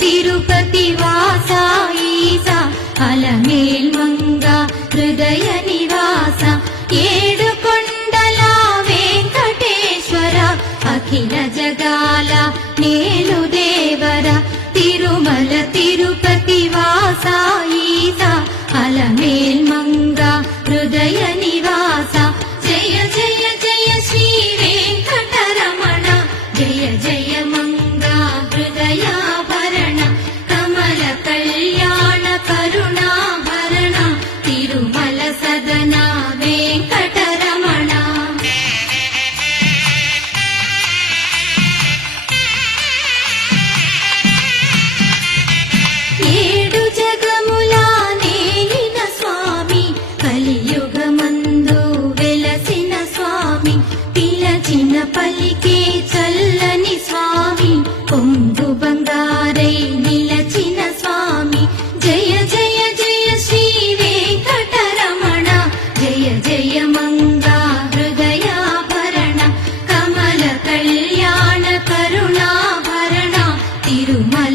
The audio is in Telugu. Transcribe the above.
తిరుపతి వాస ఈస అలమేల్ మంగ హృదయ నివాస ఏడు కొండల వెంకటేశ్వర అఖిల జగాల నేలు దేవర తిరుమల తిరుపతి వాస ఈస అలమేల్ మంగ హృదయ నివాస జయ జయ జయ శ్రీ వెంకటరమణ జయ జయ మంగ హృదయాభరణ కమల కళ్యాణ కరుణాభరణ తిరుమల సదన వెంకటరమణ ఏడు జగముల నేలిన స్వామి కలియుగమందు వెలసిన స్వామి పిలచిన పలికే చల్లని స్వామి కొంగు బంగారై నిలచిన స్వామి జయ జయ జయ శ్రీ వెంకటరమణ జయ జయ మంగా హృదయాభరణ కమల కళ్యాణ కరుణాభరణ తిరుమల